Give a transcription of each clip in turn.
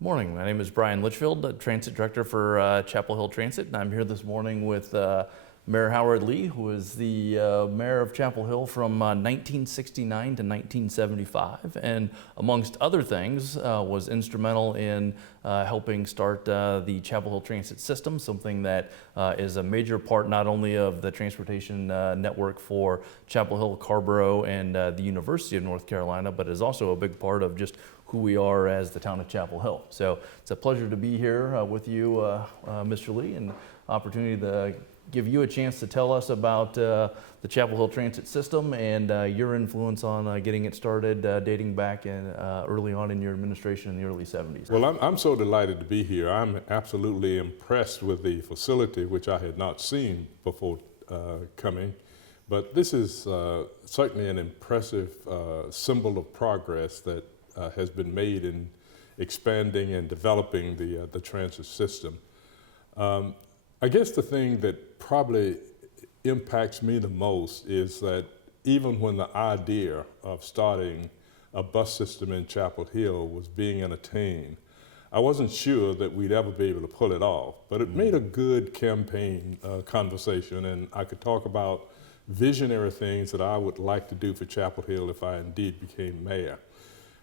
Morning, my name is Brian Litchfield, Transit Director for Chapel Hill Transit, and I'm here this morning with Mayor Howard Lee, who is the mayor of Chapel Hill from 1969 to 1975, and amongst other things was instrumental in helping start the Chapel Hill Transit system, something that is a major part not only of the transportation network for Chapel Hill, Carborough, and the University of North Carolina, but is also a big part of just who we are as the town of Chapel Hill. So it's a pleasure to be here with you, Mr. Lee, and opportunity to give you a chance to tell us about the Chapel Hill Transit system and your influence on getting it started dating back in, early on in your administration in the early 70s. Well, I'm so delighted to be here. I'm absolutely impressed with the facility, which I had not seen before coming. But this is certainly an impressive symbol of progress that has been made in expanding and developing the transit system. I guess the thing that probably impacts me the most is that even when the idea of starting a bus system in Chapel Hill was being entertained, I wasn't sure that we'd ever be able to pull it off. But it made a good campaign conversation, and I could talk about visionary things that I would like to do for Chapel Hill if I indeed became mayor.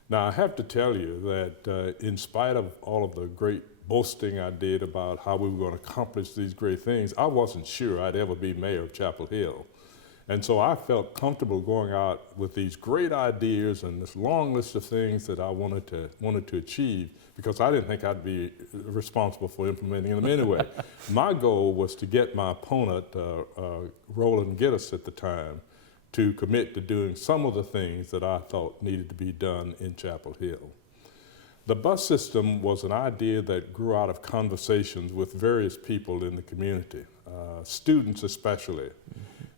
Now, I have to tell you that in spite of all of the great boasting I did about how we were going to accomplish these great things, I wasn't sure I'd ever be mayor of Chapel Hill. And so I felt comfortable going out with these great ideas and this long list of things that I wanted to achieve, because I didn't think I'd be responsible for implementing them anyway. My goal was to get my opponent, Roland Geddes at the time, to commit to doing some of the things that I thought needed to be done in Chapel Hill. The bus system was an idea that grew out of conversations with various people in the community, students especially.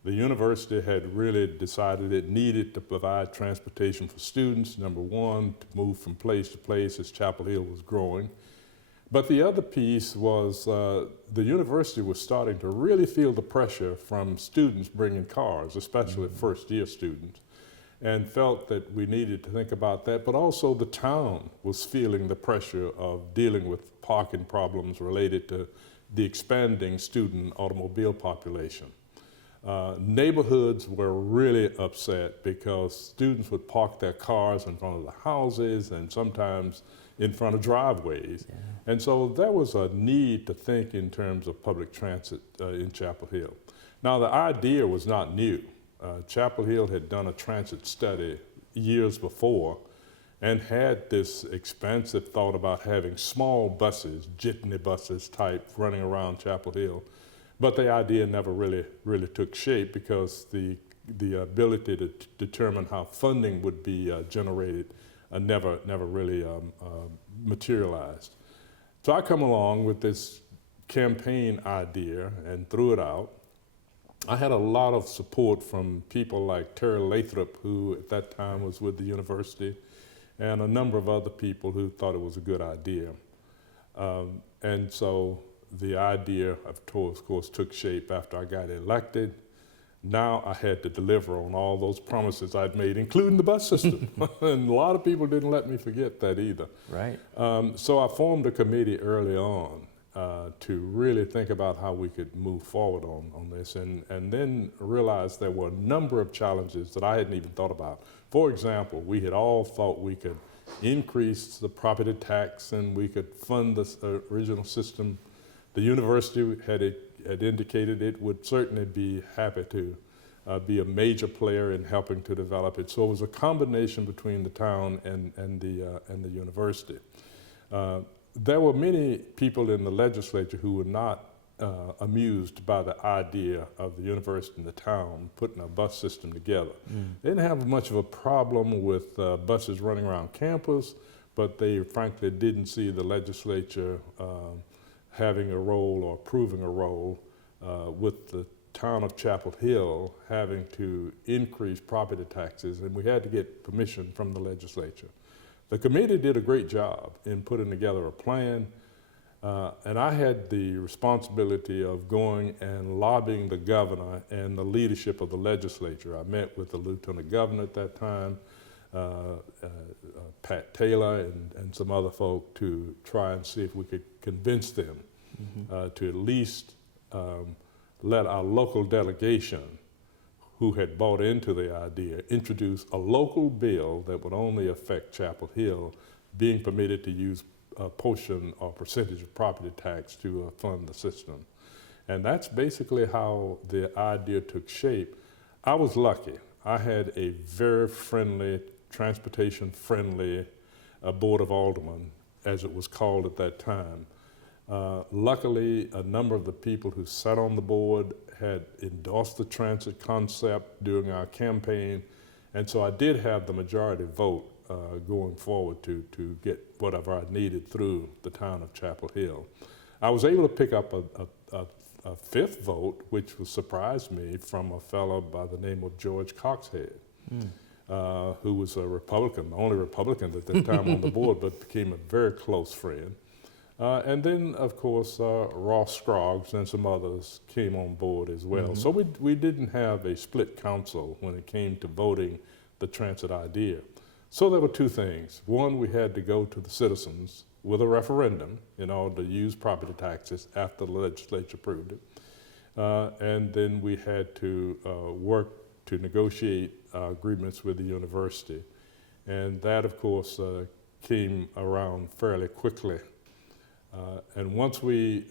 The university had really decided it needed to provide transportation for students, number one, to move from place to place as Chapel Hill was growing. But the other piece was the university was starting to really feel the pressure from students bringing cars, especially first-year students, and felt that we needed to think about that. But also the town was feeling the pressure of dealing with parking problems related to the expanding student automobile population. Neighborhoods were really upset because students would park their cars in front of the houses and sometimes in front of driveways. Yeah. And so there was a need to think in terms of public transit in Chapel Hill. Now, the idea was not new. Chapel Hill had done a transit study years before and had this expansive thought about having small buses, jitney buses type, running around Chapel Hill. But the idea never really took shape because the ability to determine how funding would be generated never really materialized. So I come along with this campaign idea and threw it out. I had a lot of support from people like Terry Lathrop, who at that time was with the university, and a number of other people who thought it was a good idea. And so the idea, of course, took shape after I got elected. Now I had to deliver on all those promises I'd made, including the bus system. And a lot of people didn't let me forget that either. Right. So I formed a committee early on to really think about how we could move forward on this, and then realized there were a number of challenges that I hadn't even thought about. For example, we had all thought we could increase the property tax and we could fund the original system. The university had indicated it would certainly be happy to be a major player in helping to develop it. So it was a combination between the town and the university. There were many people in the legislature who were not amused by the idea of the university and the town putting a bus system together. They didn't have much of a problem with buses running around campus, but they frankly didn't see the legislature having a role or approving a role with the town of Chapel Hill having to increase property taxes, and we had to get permission from the legislature. The committee did a great job in putting together a plan, and I had the responsibility of going and lobbying the governor and the leadership of the legislature. I met with the lieutenant governor at that time, Pat Taylor and some other folk to try and see if we could convince them to at least let our local delegation, who had bought into the idea, introduce a local bill that would only affect Chapel Hill, being permitted to use a portion or percentage of property tax to fund the system. And that's basically how the idea took shape. I was lucky. I had a very friendly, transportation-friendly Board of Aldermen, as it was called at that time. Luckily, a number of the people who sat on the board had endorsed the transit concept during our campaign, and so I did have the majority vote going forward to get whatever I needed through the town of Chapel Hill. I was able to pick up a fifth vote, which surprised me, from a fellow by the name of George Coxhead, who was a Republican, the only Republican at that time on the board, but became a very close friend. And then, of course, Ross Scroggs and some others came on board as well. So we didn't have a split council when it came to voting the transit idea. So there were two things. One, we had to go to the citizens with a referendum in order to use property taxes after the legislature approved it. And then we had to work to negotiate agreements with the university. And that, of course, came around fairly quickly. And once we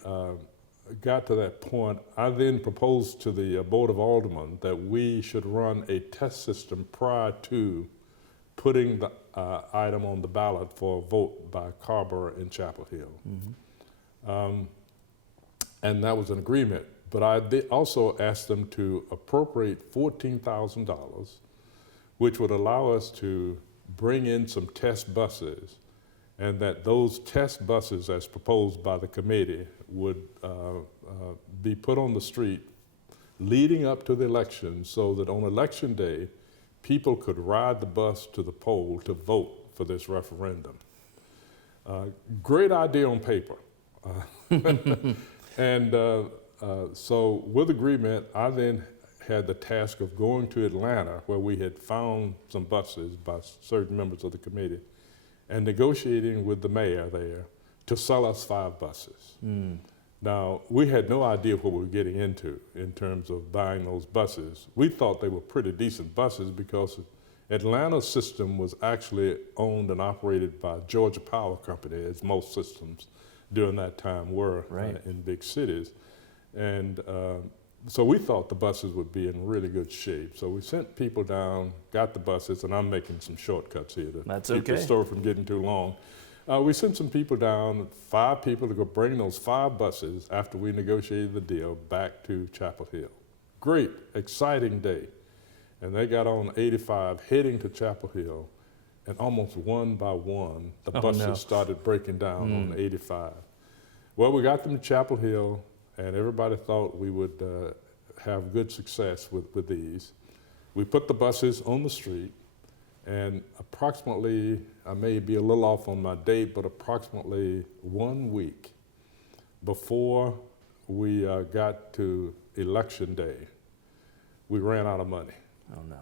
got to that point, I then proposed to the Board of Aldermen that we should run a test system prior to putting the item on the ballot for a vote by Carver in Chapel Hill. And that was an agreement. But I also asked them to appropriate $14,000, which would allow us to bring in some test buses, and that those test buses, as proposed by the committee, would be put on the street leading up to the election, so that on election day, people could ride the bus to the poll to vote for this referendum. Great idea on paper. And so with agreement, I then had the task of going to Atlanta, where we had found some buses by certain members of the committee, and negotiating with the mayor there to sell us 5 buses. Now, we had no idea what we were getting into in terms of buying those buses. We thought they were pretty decent buses because Atlanta's system was actually owned and operated by Georgia Power Company, as most systems during that time were in big cities. And so we thought the buses would be in really good shape. So we sent people down, got the buses, and I'm making some shortcuts here to keep the story from getting too long. We sent some people down, 5 people, to go bring those 5 buses after we negotiated the deal back to Chapel Hill. Great, exciting day. And they got on 85 heading to Chapel Hill, and almost one by one, the buses started breaking down on 85. Well, we got them to Chapel Hill, and everybody thought we would have good success with these. We put the buses on the street, and approximately, I may be a little off on my date, but approximately 1 week before we got to election day, we ran out of money. Oh no.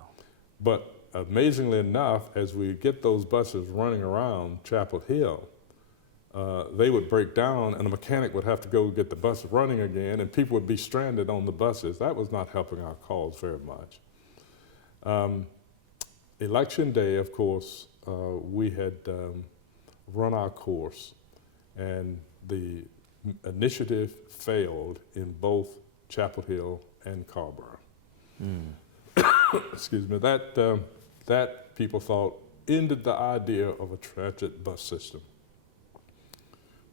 But amazingly enough, as we get those buses running around Chapel Hill, they would break down, and a mechanic would have to go get the bus running again, and people would be stranded on the buses. That was not helping our cause very much. Election day, of course, we had run our course, and the initiative failed in both Chapel Hill and Carrboro. Excuse me. That people thought ended the idea of a transit bus system.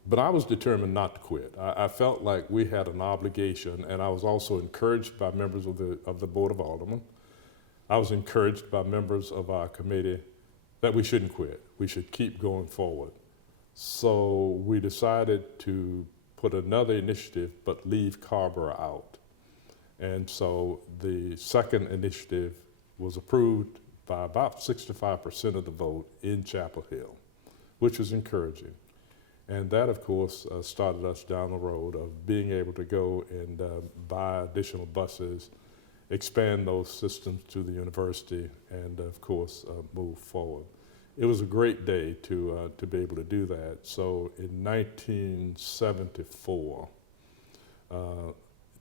But I was determined not to quit. I felt like we had an obligation, and I was also encouraged by members of the Board of Aldermen. I was encouraged by members of our committee that we shouldn't quit. We should keep going forward. So we decided to put another initiative, but leave Carrboro out. And so the second initiative was approved by about 65% of the vote in Chapel Hill, which was encouraging. And that, of course, started us down the road of being able to go and buy additional buses, expand those systems to the university, and of course move forward. It was a great day to be able to do that. So in 1974,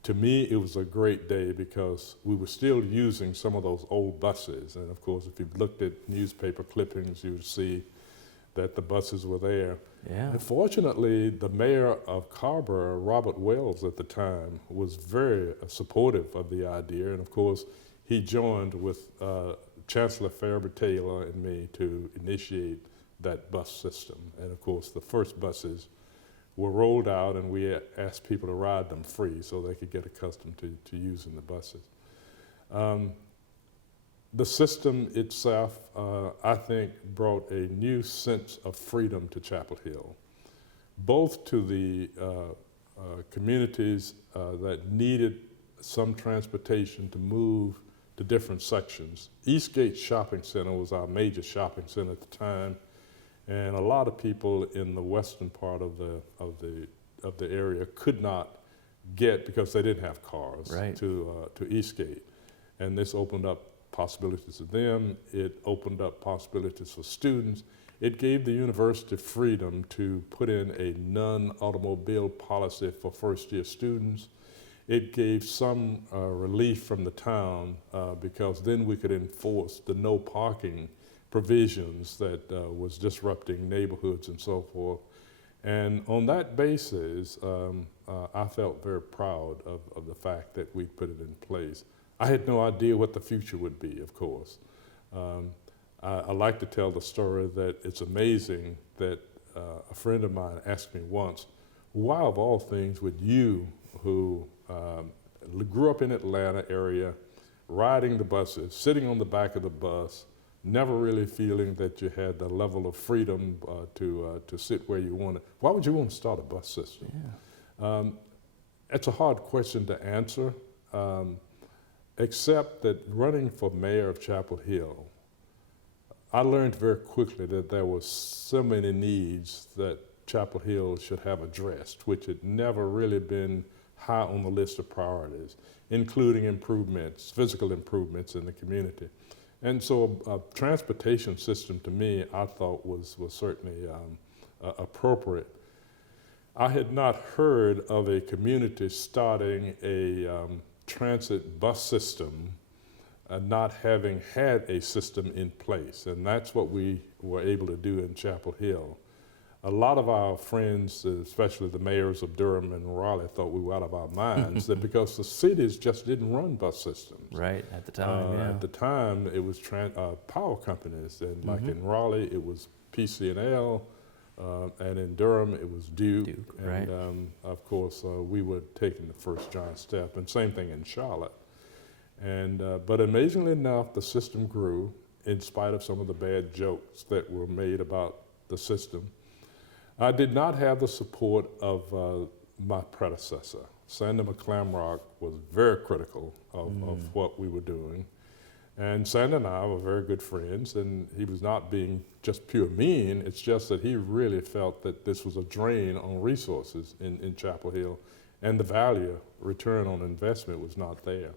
to me, it was a great day because we were still using some of those old buses. And of course, if you've looked at newspaper clippings, you would see that the buses were there. Yeah. And fortunately, the mayor of Carver, Robert Wells at the time, was very supportive of the idea. And of course, he joined with Chancellor Fairby Taylor and me to initiate that bus system. And of course, the first buses were rolled out, and we asked people to ride them free so they could get accustomed to using the buses. The system itself, I think, brought a new sense of freedom to Chapel Hill, both to the communities that needed some transportation to move to different sections. Eastgate Shopping Center was our major shopping center at the time, and a lot of people in the western part of the area could not get, because they didn't have cars, right, to Eastgate. And this opened up possibilities to them. It opened up possibilities for students. It gave the university freedom to put in a non-automobile policy for first-year students. It gave some relief from the town because then we could enforce the no parking provisions that was disrupting neighborhoods and so forth. And on that basis, I felt very proud of the fact that we put it in place. I had no idea what the future would be, of course. I like to tell the story that it's amazing that a friend of mine asked me once, why of all things would you, who grew up in Atlanta area, riding the buses, sitting on the back of the bus, never really feeling that you had the level of freedom to sit where you wanted, why would you want to start a bus system? Yeah. It's a hard question to answer, except that running for mayor of Chapel Hill, I learned very quickly that there were so many needs that Chapel Hill should have addressed, which had never really been high on the list of priorities, including improvements, physical improvements in the community. And so a transportation system, to me, I thought was certainly appropriate. I had not heard of a community starting a transit bus system not having had a system in place, and that's what we were able to do in Chapel Hill. A lot of our friends, especially the mayors of Durham and Raleigh, thought we were out of our minds that because the cities just didn't run bus systems. Right, at the time, yeah. At the time, it was power companies, and like in Raleigh, it was PC&L, and in Durham, it was Duke. And right. Of course, we were taking the first giant step, and same thing in Charlotte. And but amazingly enough, the system grew in spite of some of the bad jokes that were made about the system. I did not have the support of my predecessor. Sandy McClamrock was very critical of what we were doing. And Sandy and I were very good friends, and he was not being just pure mean, it's just that he really felt that this was a drain on resources in Chapel Hill, and the value, return on investment, was not there.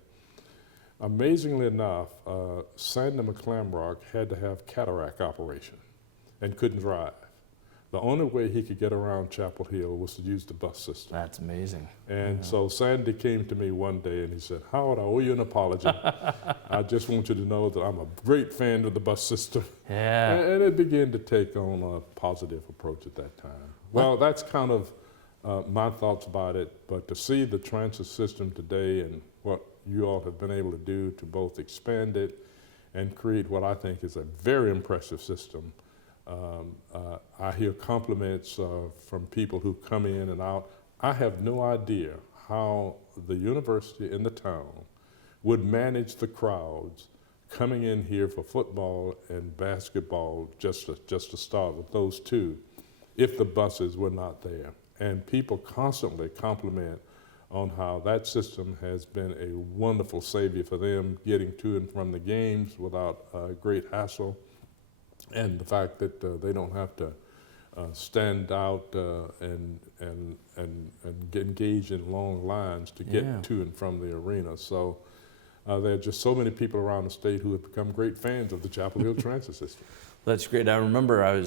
Amazingly enough, Sandy McClamrock had to have cataract operation and couldn't drive. The only way he could get around Chapel Hill was to use the bus system. That's amazing. And so Sandy came to me one day and he said, Howard, I owe you an apology. I just want you to know that I'm a great fan of the bus system. Yeah. And it began to take on a positive approach at that time. Well, that's kind of my thoughts about it, but to see the transit system today and what you all have been able to do to both expand it and create what I think is a very impressive system. I hear compliments from people who come in and out. I have no idea how the university and the town would manage the crowds coming in here for football and basketball, just to start with those two, if the buses were not there. And people constantly compliment on how that system has been a wonderful savior for them getting to and from the games without great hassle. And the fact that they don't have to stand out and engage in long lines to get to and from the arena. So there are just so many people around the state who have become great fans of the Chapel Hill transit system. That's great. I remember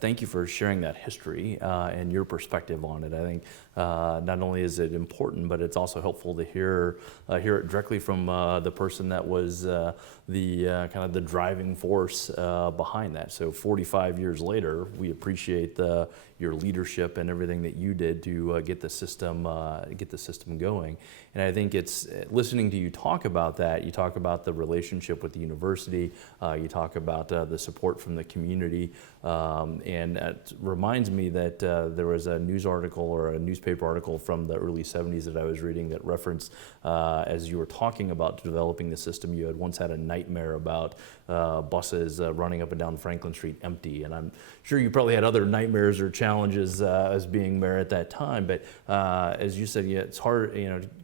thank you for sharing that history and your perspective on it. I think not only is it important, but it's also helpful to hear it directly from the person that was the kind of the driving force behind that. So 45 years later, we appreciate your leadership and everything that you did to get the system going. And I think it's listening to you talk about that. You talk about the relationship with the university. You talk about the support from the community, and it reminds me that there was a news article or a newspaper article from the early 70s that I was reading that referenced, as you were talking about developing the system, you had once had a nightmare about buses running up and down Franklin Street empty. And I'm sure you probably had other nightmares or challenges as being mayor at that time. But as you said, yeah, it's hard.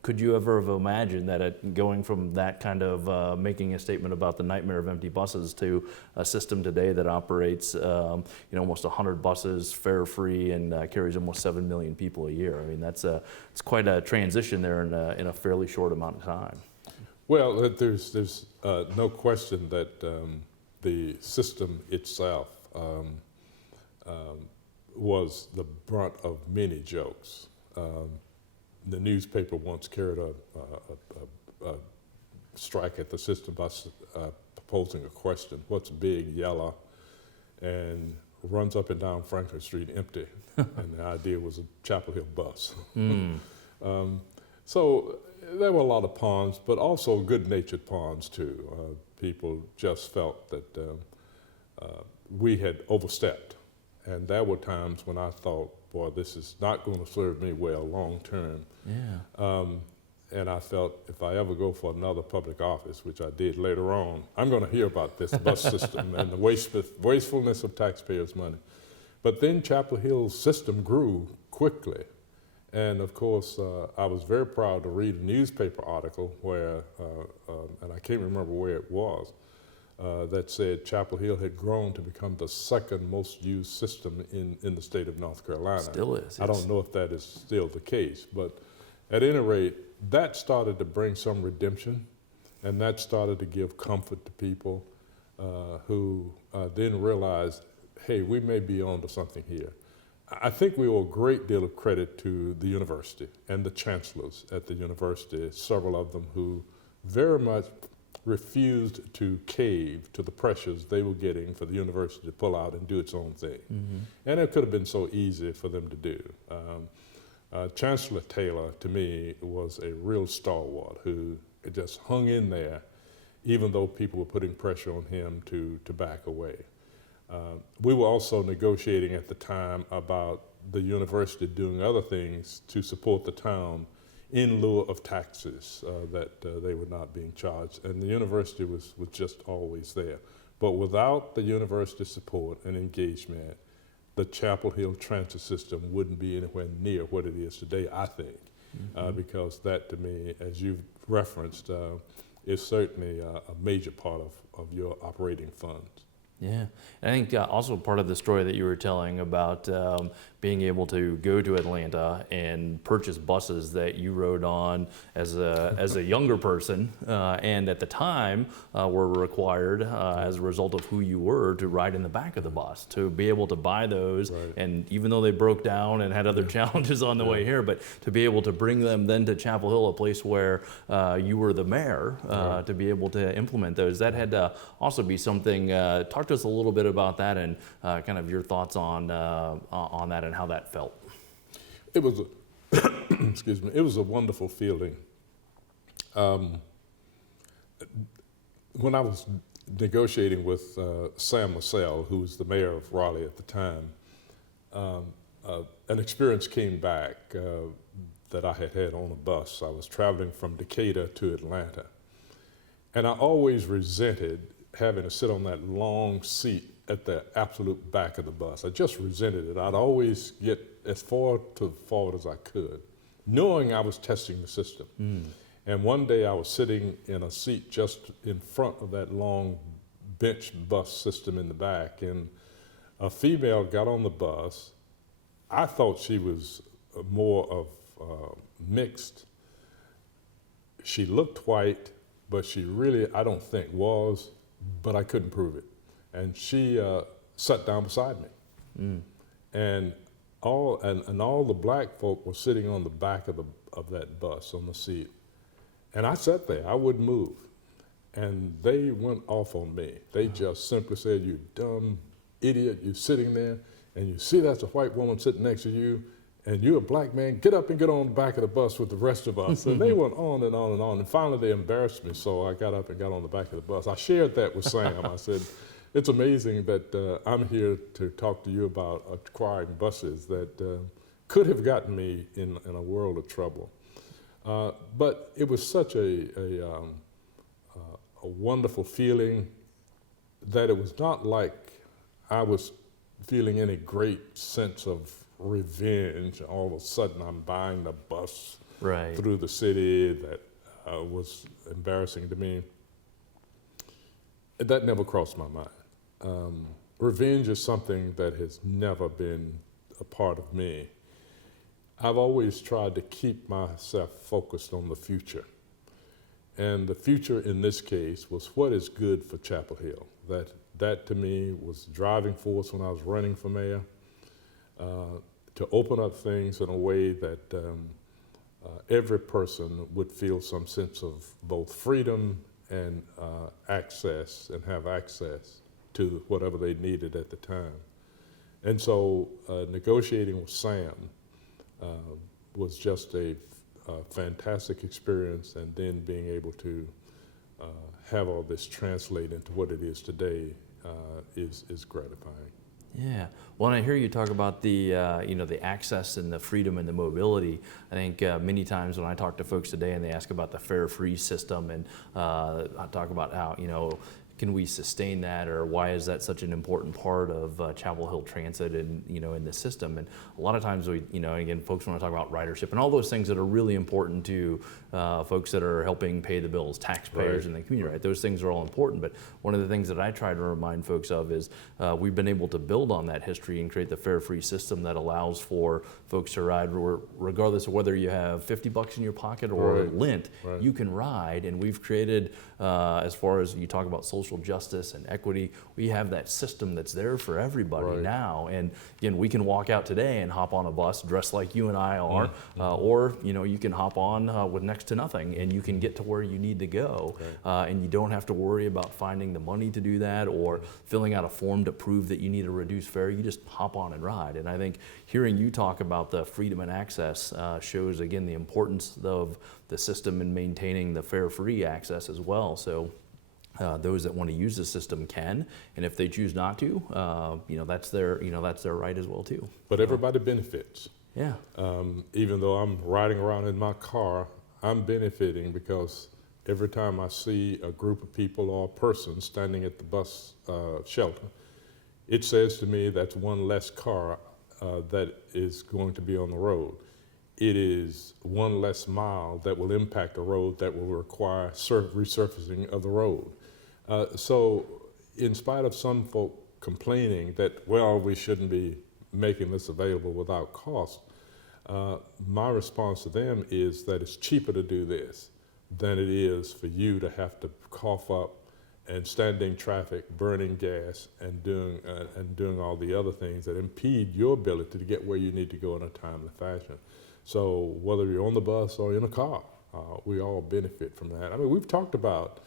Could you ever have imagined that going from that kind of making a statement about the nightmare of empty buses to a system today that operates, almost 100 buses fare free and carries almost 7 million people a year? I mean, it's quite a transition there in a fairly short amount of time. Well, there's no question that the system itself was the brunt of many jokes. The newspaper once carried a strike at the system by proposing a question: what's big, yellow, and runs up and down Franklin Street empty? And the idea was a Chapel Hill bus. So there were a lot of puns, but also good-natured puns too. People just felt that we had overstepped, and there were times when I thought, boy, this is not going to serve me well long term. Yeah. And I felt if I ever go for another public office, which I did later on, I'm going to hear about this bus system and the wastefulness of taxpayers' money. But then Chapel Hill's system grew quickly. And of course, I was very proud to read a newspaper article where, and I can't remember where it was, that said Chapel Hill had grown to become the second most used system in the state of North Carolina. Still is. Yes. I don't know if that is still the case, but at any rate, that started to bring some redemption, and that started to give comfort to people who then realized, hey, we may be onto something here. I think we owe a great deal of credit to the university and the chancellors at the university, several of them who very much refused to cave to the pressures they were getting for the university to pull out and do its own thing. Mm-hmm. And it could have been so easy for them to do. Chancellor Taylor, to me, was a real stalwart who just hung in there, even though people were putting pressure on him to back away. We were also negotiating at the time about the university doing other things to support the town in lieu of taxes that they were not being charged. And the university was just always there. But without the university support and engagement, the Chapel Hill transit system wouldn't be anywhere near what it is today, I think, because that, to me, as you've referenced, is certainly a major part of your operating funds. Yeah, I think also part of the story that you were telling about being able to go to Atlanta and purchase buses that you rode on as a younger person, and at the time were required as a result of who you were to ride in the back of the bus, to be able to buy those, right. And even though they broke down and had other challenges on the way here, but to be able to bring them then to Chapel Hill, a place where you were the mayor, right. To be able to implement those, that had to also be something. Talk to us a little bit about that and kind of your thoughts on that and how that felt. It was, excuse me, it was a wonderful feeling. When I was negotiating with Sam Lassell, who was the mayor of Raleigh at the time, an experience came back that I had on a bus. I was traveling from Decatur to Atlanta, and I always resented having to sit on that long seat at the absolute back of the bus. I just resented it. I'd always get as far forward as I could, knowing I was testing the system. And one day I was sitting in a seat just in front of that long bench bus system in the back, and a female got on the bus. I thought she was more of mixed. She looked white, but she really, I don't think was, but I couldn't prove it. And she sat down beside me. And all the black folk were sitting on the back of that bus on the seat. And I sat there, I wouldn't move. And they went off on me. They just simply said, "You dumb idiot, you're sitting there and you see that's a white woman sitting next to you and you're a black man, get up and get on the back of the bus with the rest of us." And they went on and on and on. And finally they embarrassed me, so I got up and got on the back of the bus. I shared that with Sam. I said, it's amazing that I'm here to talk to you about acquiring buses that could have gotten me in a world of trouble. But it was such a wonderful feeling that it was not like I was feeling any great sense of revenge. All of a sudden I'm buying the bus through the city that was embarrassing to me. That never crossed my mind. Revenge is something that has never been a part of me. I've always tried to keep myself focused on the future. And the future in this case was what is good for Chapel Hill. That to me was the driving force when I was running for mayor, to open up things in a way that every person would feel some sense of both freedom and access, and have access to whatever they needed at the time. And so negotiating with Sam was just a fantastic experience, and then being able to have all this translate into what it is today is gratifying. Yeah. Well, and I hear you talk about the the access and the freedom and the mobility. I think many times when I talk to folks today and they ask about the fare-free system, and I talk about how can we sustain that, or why is that such an important part of Chapel Hill Transit and in the system? And a lot of times we again, folks want to talk about ridership and all those things that are really important to folks that are helping pay the bills, taxpayers in the community. Right? Those things are all important. But one of the things that I try to remind folks of is we've been able to build on that history and create the fare-free system that allows for folks to ride regardless of whether you have $50 in your pocket or lint. You can ride, and we've created as far as you talk about social justice and equity, we have that system that's there for everybody now. And again, we can walk out today and hop on a bus dressed like you and I are, or you can hop on with next to nothing, and you can get to where you need to go, and you don't have to worry about finding the money to do that or filling out a form to prove that you need a reduced fare. You just hop on and ride. And I think hearing you talk about the freedom and access shows again the importance of the system in maintaining the fare-free access as well. So those that want to use the system can, and if they choose not to, that's their right as well too. But everybody benefits. Yeah. Even though I'm riding around in my car, I'm benefiting because every time I see a group of people or a person standing at the bus shelter, it says to me that's one less car that is going to be on the road. It is one less mile that will impact a road that will require resurfacing of the road. So in spite of some folk complaining that, well, we shouldn't be making this available without cost, my response to them is that it's cheaper to do this than it is for you to have to cough up and standing traffic, burning gas, and doing all the other things that impede your ability to get where you need to go in a timely fashion. So whether you're on the bus or in a car, we all benefit from that. I mean, we've talked about,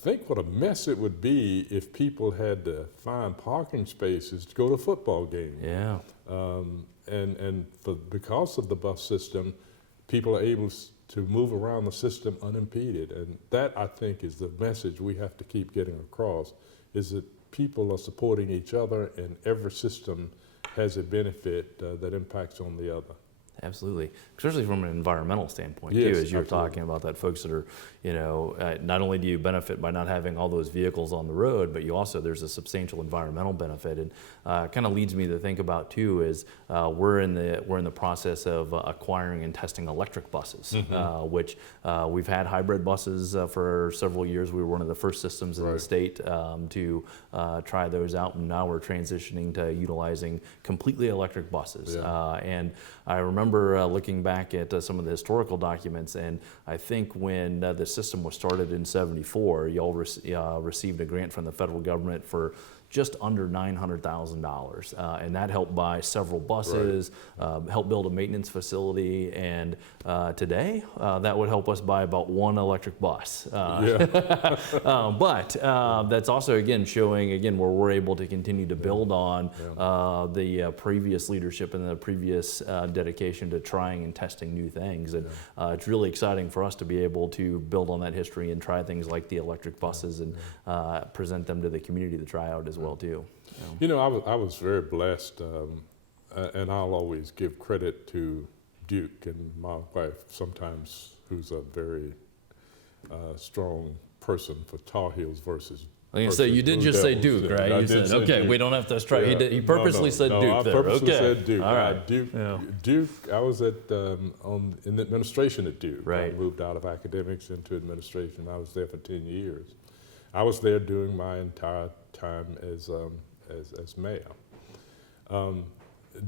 think what a mess it would be if people had to find parking spaces to go to football games. Yeah. Because of the bus system, people are able to move around the system unimpeded. And that, I think, is the message we have to keep getting across, is that people are supporting each other, and every system has a benefit that impacts on the other. Absolutely, especially from an environmental standpoint Yes, too, as you're absolutely. talking about that folks that are, not only do you benefit by not having all those vehicles on the road, but you also, there's a substantial environmental benefit. And kind of leads me to think about too is we're in the process of acquiring and testing electric buses, which we've had hybrid buses for several years. We were one of the first systems in the state to try those out, and now we're transitioning to utilizing completely electric buses. And I remember remember looking back at some of the historical documents, and I think when the system was started in '74, y'all received a grant from the federal government for just under $900,000, and that helped buy several buses, helped build a maintenance facility, and today that would help us buy about one electric bus. But that's also again showing where we're able to continue to build on the previous leadership and the previous dedication to trying and testing new things, and it's really exciting for us to be able to build on that history and try things like the electric buses and present them to the community to try out as well too. You know, I was very blessed, and I'll always give credit to Duke and my wife sometimes, who's a very strong person for Tar Heels versus. Like I say, you did just say Duke, right? You said, okay, Duke. We don't have to try. Yeah. He purposely said Duke there. I purposely Okay. said Duke. All right. Duke, I was in the administration at Duke. Right. I moved out of academics into administration. I was there for 10 years. I was there during my entire time as mayor.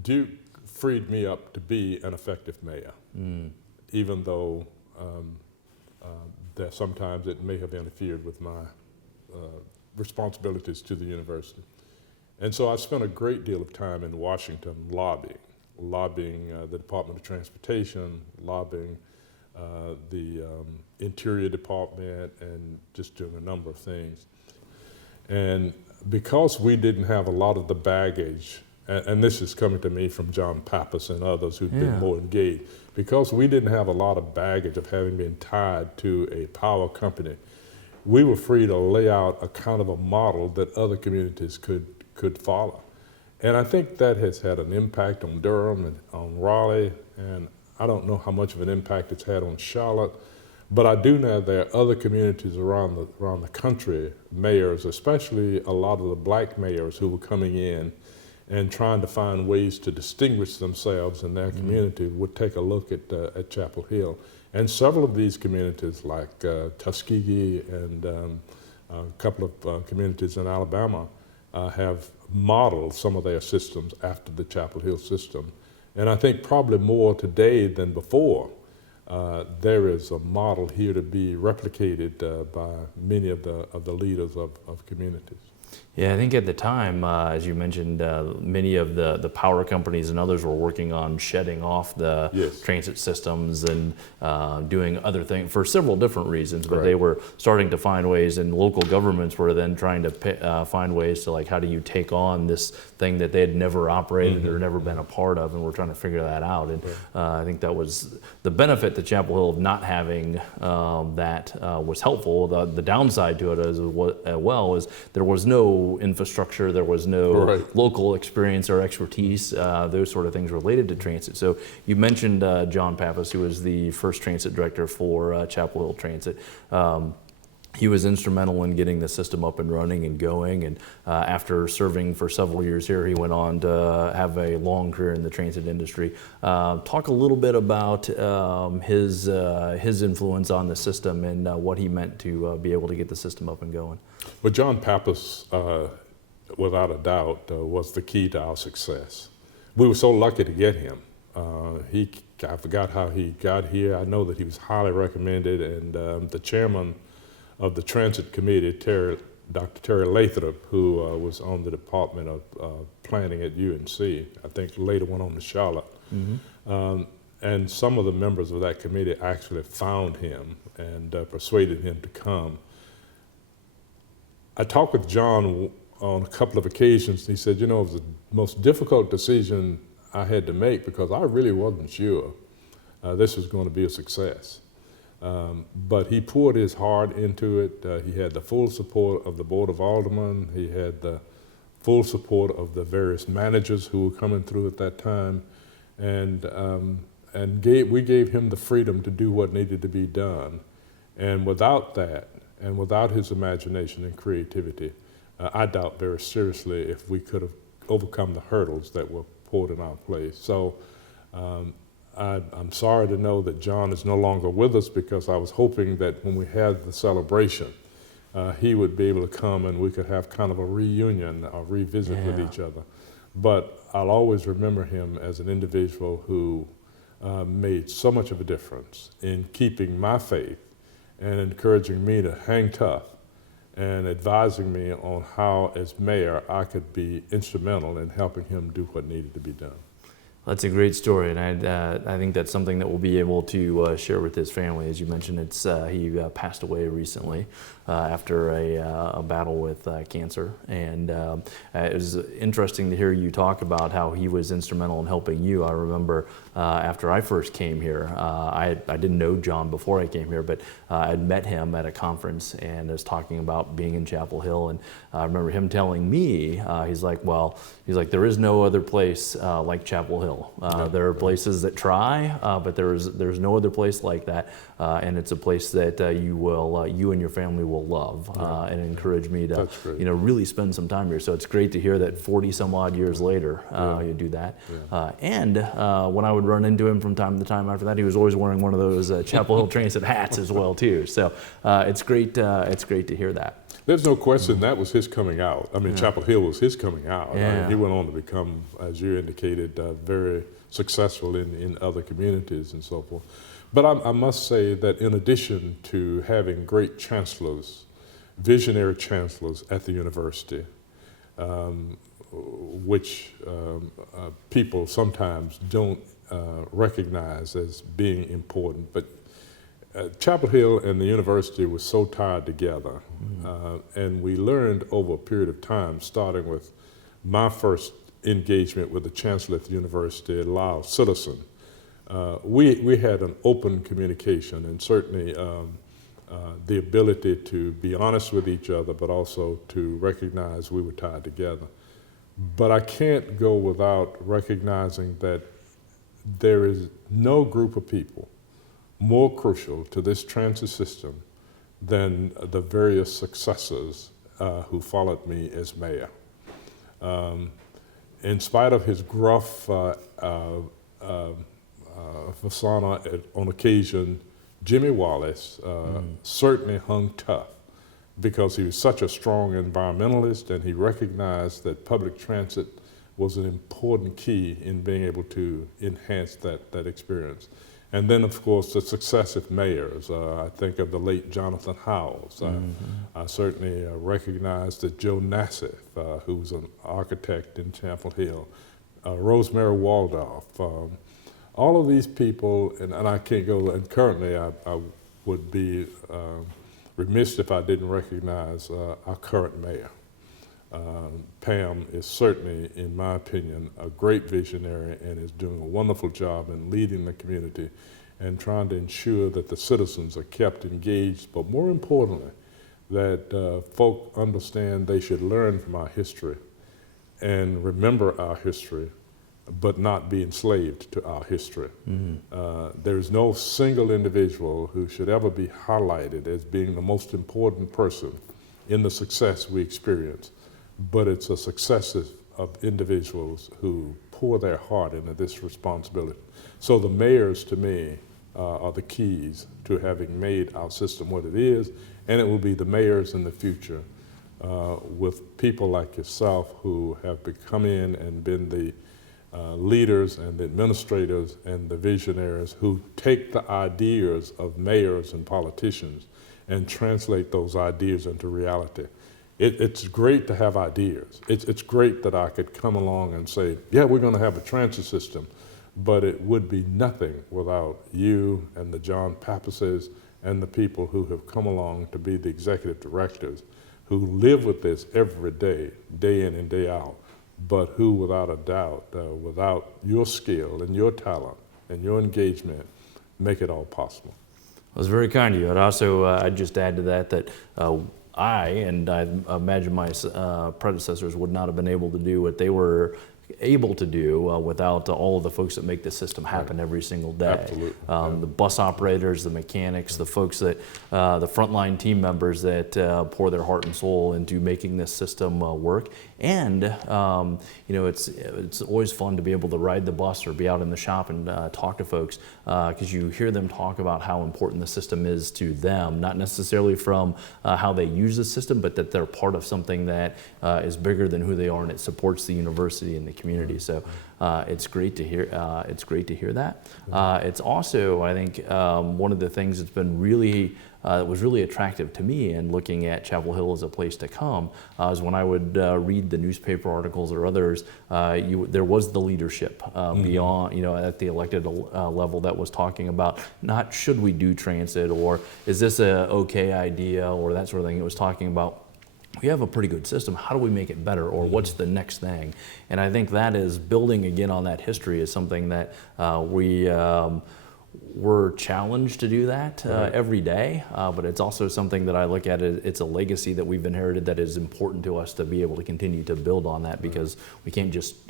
Duke freed me up to be an effective mayor, even though that sometimes it may have interfered with my responsibilities to the university. And so I spent a great deal of time in Washington lobbying the Department of Transportation, lobbying the Interior Department, and just doing a number of things. And because we didn't have a lot of the baggage, and this is coming to me from John Pappas and others who've been more engaged, because we didn't have a lot of baggage of having been tied to a power company, we were free to lay out a kind of a model that other communities could follow. And I think that has had an impact on Durham and on Raleigh, and I don't know how much of an impact it's had on Charlotte, but I do know there are other communities around the country, mayors, especially a lot of the black mayors who were coming in and trying to find ways to distinguish themselves in their community would take a look at Chapel Hill. And several of these communities like Tuskegee and a couple of communities in Alabama have modeled some of their systems after the Chapel Hill system. And I think probably more today than before, there is a model here to be replicated by many of the leaders of communities. Yeah, I think at the time, as you mentioned, many of the power companies and others were working on shedding off the transit systems and doing other things for several different reasons, but they were starting to find ways, and local governments were then trying to find ways to, like, how do you take on this thing that they had never operated or never been a part of, and we're trying to figure that out. And I think that was the benefit to Chapel Hill of not having that was helpful. The downside to it as well is there was no infrastructure, there was no local experience or expertise, those sort of things related to transit. So you mentioned John Pappas, who was the first transit director for Chapel Hill Transit. He was instrumental in getting the system up and running and going, and after serving for several years here, he went on to have a long career in the transit industry. Talk a little bit about his influence on the system and what he meant to be able to get the system up and going. Well, John Pappas, without a doubt, was the key to our success. We were so lucky to get him. I forgot how he got here. I know that he was highly recommended, and the chairman of the Transit Committee, Dr. Terry Lathrop, who was on the Department of Planning at UNC, I think later went on to Charlotte. And some of the members of that committee actually found him and persuaded him to come. I talked with John on a couple of occasions, and he said, you know, it was the most difficult decision I had to make because I really wasn't sure this was going to be a success. But he poured his heart into it. He had the full support of the Board of Aldermen. He had the full support of the various managers who were coming through at that time. And we gave him the freedom to do what needed to be done. And without that, and without his imagination and creativity, I doubt very seriously if we could have overcome the hurdles that were poured in our place. So I'm sorry to know that John is no longer with us, because I was hoping that when we had the celebration, he would be able to come and we could have kind of a reunion or revisit with each other. But I'll always remember him as an individual who made so much of a difference in keeping my faith and encouraging me to hang tough and advising me on how, as mayor, I could be instrumental in helping him do what needed to be done. That's a great story, and I think that's something that we'll be able to share with his family. As you mentioned, he passed away recently after a battle with cancer, and it was interesting to hear you talk about how he was instrumental in helping you. I remember after I first came here, I didn't know John before I came here, but I'd met him at a conference and was talking about being in Chapel Hill, and I remember him telling me, he's like, there is no other place like Chapel Hill. There are places that try, but there's no other place like that, and it's a place that you and your family will love, and encourage me to really spend some time here. So it's great to hear that 40 some odd years later you do that. And when I would run into him from time to time after that, he was always wearing one of those Chapel Hill Transit hats as well too. So it's great to hear that. There's no question that was his coming out. I mean, Chapel Hill was his coming out. Yeah. He went on to become, as you indicated, very successful in other communities and so forth. But I must say that in addition to having great chancellors, visionary chancellors at the university, which people sometimes don't recognize as being important, but Chapel Hill and the university were so tied together, and we learned over a period of time, starting with my first engagement with the chancellor at the university, Lyle Citizen. We had an open communication, and certainly the ability to be honest with each other, but also to recognize we were tied together. But I can't go without recognizing that there is no group of people more crucial to this transit system than the various successors who followed me as mayor. In spite of his gruff persona on occasion, Jimmy Wallace certainly hung tough because he was such a strong environmentalist, and he recognized that public transit was an important key in being able to enhance that experience. And then, of course, the successive mayors. I think of the late Jonathan Howells. I certainly recognize that Joe Nassif, who's an architect in Chapel Hill, Rosemary Waldorf. All of these people, and I can't go, and currently I would be remiss if I didn't recognize our current mayor. Pam is certainly, in my opinion, a great visionary and is doing a wonderful job in leading the community and trying to ensure that the citizens are kept engaged, but more importantly, that folk understand they should learn from our history and remember our history, but not be enslaved to our history. There's no single individual who should ever be highlighted as being the most important person in the success we experience. But it's a success of individuals who pour their heart into this responsibility. So the mayors, to me, are the keys to having made our system what it is, and it will be the mayors in the future with people like yourself who have come in and been the leaders and the administrators and the visionaries who take the ideas of mayors and politicians and translate those ideas into reality. It's great to have ideas. It's great that I could come along and say, yeah, we're going to have a transit system, but it would be nothing without you and the John Papases and the people who have come along to be the executive directors, who live with this every day, day in and day out, but who, without a doubt, without your skill and your talent and your engagement, make it all possible. It was very kind of you. And also, I'd just add to that I imagine my predecessors would not have been able to do what they were able to do without all of the folks that make the system happen every single day. Absolutely. The bus operators, the mechanics, the folks that, the frontline team members that pour their heart and soul into making this system work. And it's always fun to be able to ride the bus or be out in the shop and talk to folks because you hear them talk about how important the system is to them, not necessarily from how they use the system, but that they're part of something that is bigger than who they are, and it supports the university and the community. So it's great to hear. It's great to hear that. It's also, I think, one of the things that's been really that was really attractive to me in looking at Chapel Hill as a place to come is when I would read the newspaper articles or others. There was the leadership beyond, at the elected level that was talking about not should we do transit or is this a okay idea or that sort of thing. It was talking about we have a pretty good system. How do we make it better, or what's the next thing? And I think that is building again on that history is something that we're challenged to do that every day, but it's also something that I look at it's a legacy that we've inherited that is important to us to be able to continue to build on that because we can't just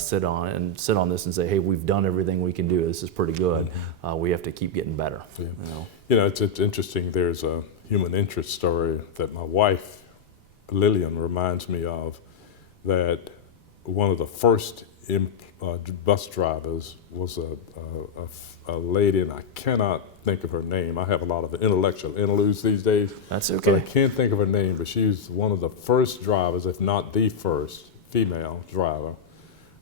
sit on this and say, hey, we've done everything we can do. This is pretty good. We have to keep getting better. Yeah. It's interesting. There's a human interest story that my wife, Lillian, reminds me of, that one of the first bus drivers was a lady, and I cannot think of her name. I have a lot of intellectual interludes these days. That's okay. So I can't think of her name, but she was one of the first drivers, if not the first, female driver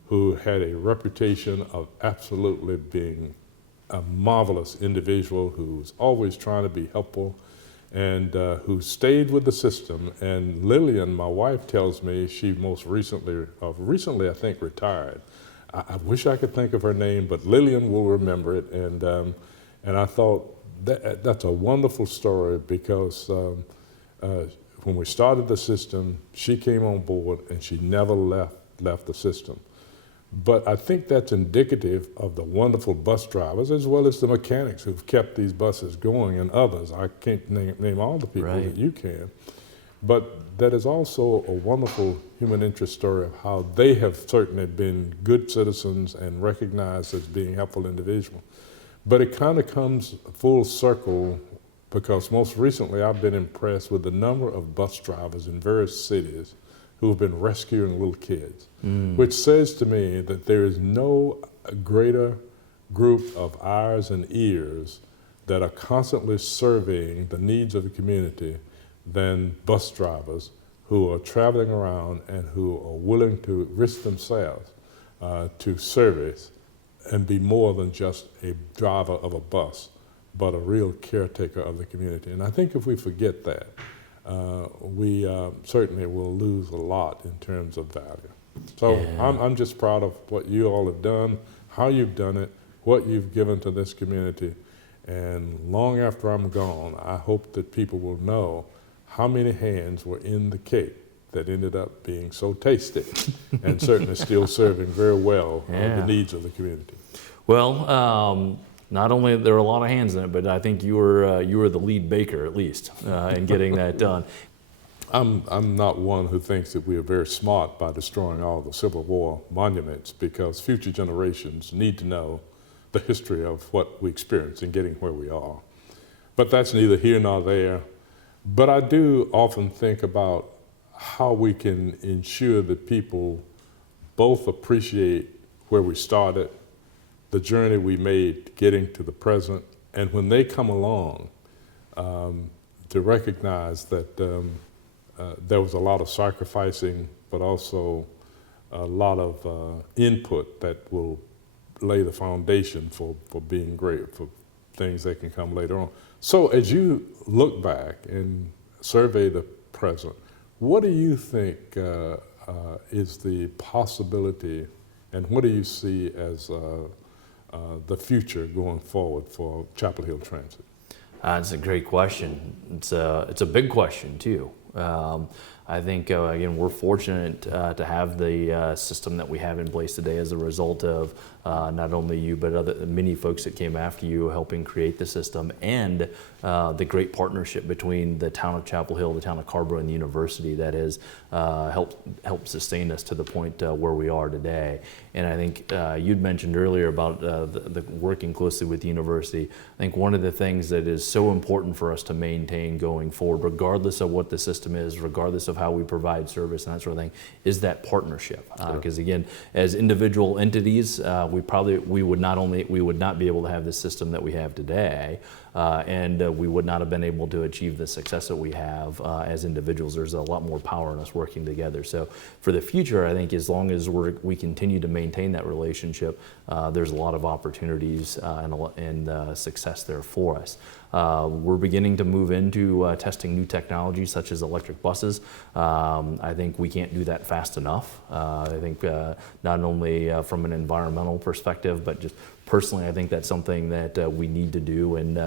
who had a reputation of absolutely being a marvelous individual who was always trying to be helpful and who stayed with the system. And Lillian, my wife, tells me she most recently I think, retired. I wish I could think of her name, but Lillian will remember it. And I thought that's a wonderful story because when we started the system, she came on board and she never left the system. But I think that's indicative of the wonderful bus drivers as well as the mechanics who've kept these buses going and others. I can't name all the people that you can. But that is also a wonderful human interest story of how they have certainly been good citizens and recognized as being helpful individuals. But it kind of comes full circle because most recently I've been impressed with the number of bus drivers in various cities who have been rescuing little kids, which says to me that there is no greater group of eyes and ears that are constantly surveying the needs of the community than bus drivers who are traveling around and who are willing to risk themselves to service and be more than just a driver of a bus, but a real caretaker of the community. And I think if we forget that, we certainly will lose a lot in terms of value. So I'm just proud of what you all have done, how you've done it, what you've given to this community. And long after I'm gone, I hope that people will know how many hands were in the cake that ended up being so tasty and certainly still serving very well the needs of the community. Well, not only there were a lot of hands in it, but I think you were the lead baker at least in getting that done. I'm not one who thinks that we are very smart by destroying all the Civil War monuments because future generations need to know the history of what we experienced in getting where we are. But that's neither here nor there. But I do often think about how we can ensure that people both appreciate where we started, the journey we made getting to the present, and when they come along, to recognize that there was a lot of sacrificing, but also a lot of input that will lay the foundation for being great, for things that can come later on. So as you look back and survey the present, what do you think is the possibility, and what do you see as the future going forward for Chapel Hill Transit? That's a great question. It's a big question too. I think again we're fortunate to have the system that we have in place today as a result of not only you but many folks that came after you helping create the system, and the great partnership between the town of Chapel Hill, the town of Carrboro, and the university that has helped sustain us to the point where we are today. And I think you'd mentioned earlier about the working closely with the university. I think one of the things that is so important for us to maintain going forward, regardless of what the system system is, regardless of how we provide service and that sort of thing, is that partnership. Because again, as individual entities, we would not be able to have the system that we have today, and we would not have been able to achieve the success that we have as individuals. There's a lot more power in us working together. So for the future, I think as long as we continue to maintain that relationship, there's a lot of opportunities and success there for us. We're beginning to move into testing new technologies such as electric buses. I think we can't do that fast enough. I think not only from an environmental perspective, but just personally, I think that's something that we need to do, and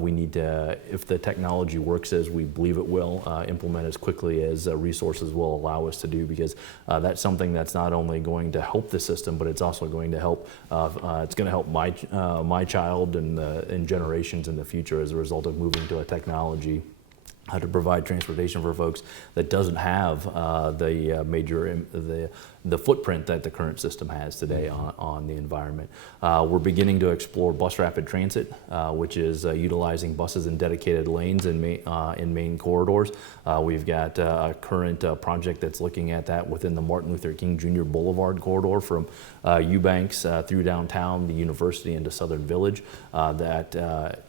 we need to, if the technology works as we believe it will, implement as quickly as resources will allow us to do, because that's something that's not only going to help the system, but it's also going to help. It's going to help my child and generations in the future as a result of moving to a technology to provide transportation for folks that doesn't have the footprint that the current system has today on the environment. We're beginning to explore bus rapid transit, which is utilizing buses in dedicated lanes in main corridors. We've got a current project that's looking at that within the Martin Luther King Jr. Boulevard corridor from Eubanks through downtown, the university, into Southern Village.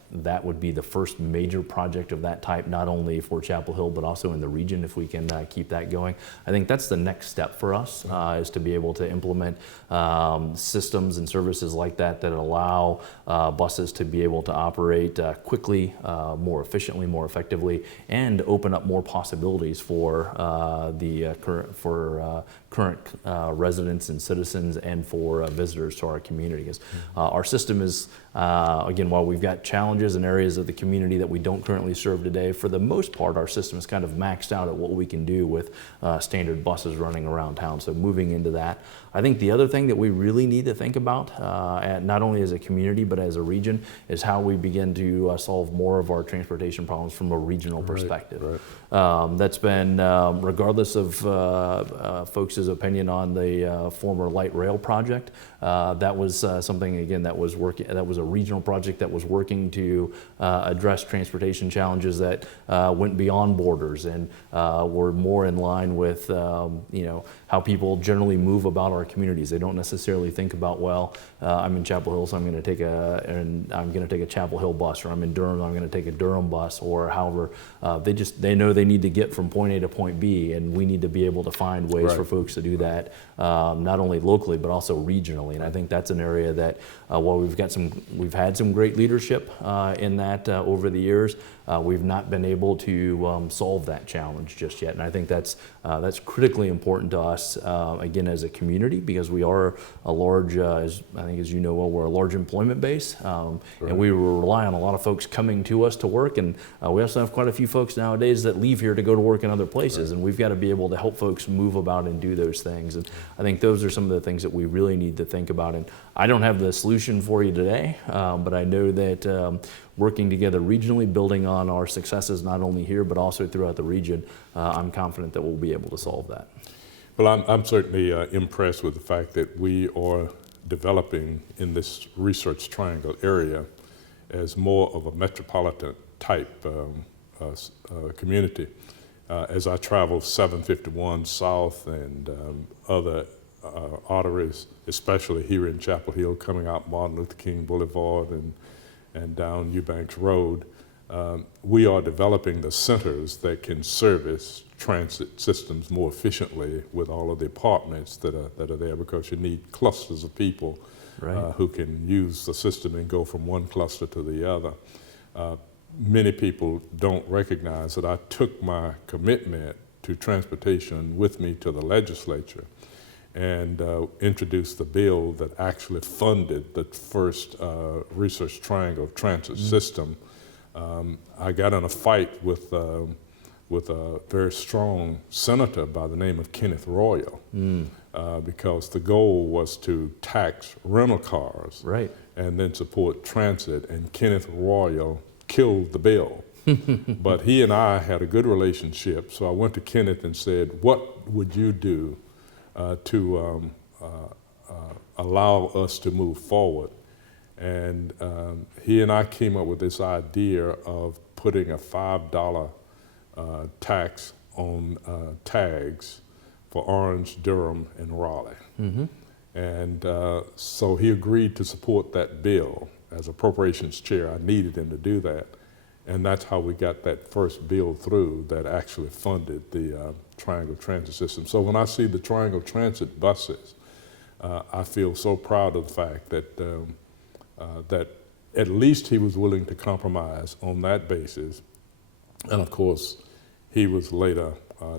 That would be the first major project of that type, not only for Chapel Hill, but also in the region, if we can keep that going. I think that's the next step for us, is to be able to implement systems and services like that allow buses to be able to operate quickly, more efficiently, more effectively, and open up more possibilities for current residents and citizens, and for visitors to our community. Because our system is, again, while we've got challenges in areas of the community that we don't currently serve today, for the most part, our system is kind of maxed out at what we can do with standard buses running around town. So moving into that. I think the other thing that we really need to think about, not only as a community, but as a region, is how we begin to solve more of our transportation problems from a regional perspective. Right. That's been, regardless of folks' opinion on the former light rail project, that was something, again, that was a regional project that was working to address transportation challenges that went beyond borders and were more in line with how people generally move about our communities. They don't necessarily think about, well, I'm in Chapel Hill, so I'm going to take a Chapel Hill bus, or I'm in Durham, I'm going to take a Durham bus, or however. They know they need to get from point A to point B, and we need to be able to find ways for folks to do that, not only locally but also regionally. And I think that's an area that, while we've had some great leadership in that over the years, we've not been able to solve that challenge just yet. And I think that's critically important to us, again, as a community, because we are a large, as you know well, we're a large employment base, and we rely on a lot of folks coming to us to work, and we also have quite a few folks nowadays that leave here to go to work in other places, and we've got to be able to help folks move about and do those things. And I think those are some of the things that we really need to think about. And I don't have the solution for you today, but I know that working together regionally, building on our successes not only here but also throughout the region, I'm confident that we'll be able to solve that. Well, I'm certainly impressed with the fact that we are developing in this Research Triangle area as more of a metropolitan type community. As I travel 751 South and other arteries, especially here in Chapel Hill, coming out Martin Luther King Boulevard and down Eubanks Road, we are developing the centers that can service transit systems more efficiently with all of the apartments that are there, because you need clusters of people who can use the system and go from one cluster to the other. Many people don't recognize that I took my commitment to transportation with me to the legislature and introduced the bill that actually funded the first Research Triangle transit system. I got in a fight with a very strong senator by the name of Kenneth Royal, because the goal was to tax rental cars and then support transit, and Kenneth Royal killed the bill. But he and I had a good relationship, so I went to Kenneth and said, what would you do to allow us to move forward? And he and I came up with this idea of putting a $5 tax on tags for Orange, Durham, and Raleigh. Mm-hmm. And so he agreed to support that bill. As appropriations chair, I needed him to do that. And that's how we got that first bill through that actually funded the Triangle Transit System. So when I see the Triangle Transit buses, I feel so proud of the fact that, that at least he was willing to compromise on that basis. And of course, he was later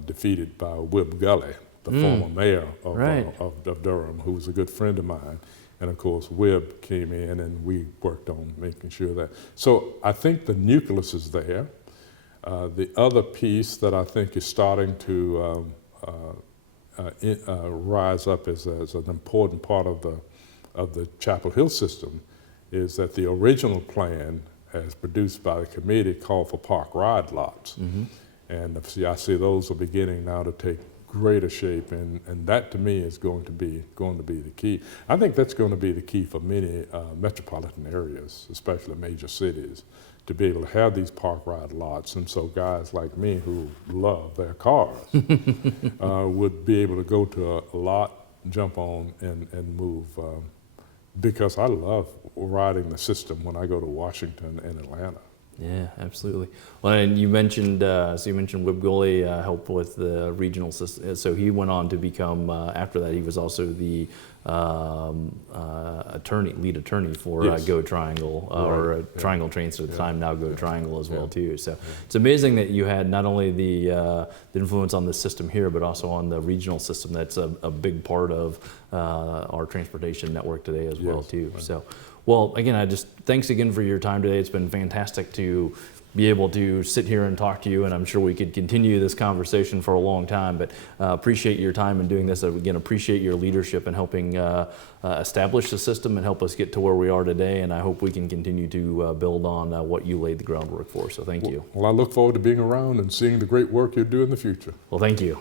defeated by Wib Gully, the former mayor of, Right. of Durham, who was a good friend of mine. And of course, Wib came in and we worked on making sure that. So I think the nucleus is there. The other piece that I think is starting to rise up as an important part of the Chapel Hill system is that the original plan, as produced by the committee, called for park ride lots. Mm-hmm. And I see those are beginning now to take greater shape, and that to me is going to be the key. I think that's going to be the key for many metropolitan areas, especially major cities, to be able to have these park ride lots. And so guys like me who love their cars would be able to go to a lot, jump on, and move. Because I love riding the system when I go to Washington and Atlanta. Yeah, absolutely. Well, and you mentioned Wib Gully helped with the regional system. So he went on to become, after that, he was also the lead attorney for Yes. Go Triangle, or Triangle Transit at the time, now Go Triangle as well too. So Yeah. it's amazing that you had not only the influence on the system here, but also on the regional system. That's a big part of our transportation network today as well too. Right. So. Well, again, thanks again for your time today. It's been fantastic to be able to sit here and talk to you, and I'm sure we could continue this conversation for a long time, but appreciate your time in doing this. Again, appreciate your leadership in helping establish the system and help us get to where we are today, and I hope we can continue to build on what you laid the groundwork for, so thank you. Well, I look forward to being around and seeing the great work you do in the future. Well, thank you.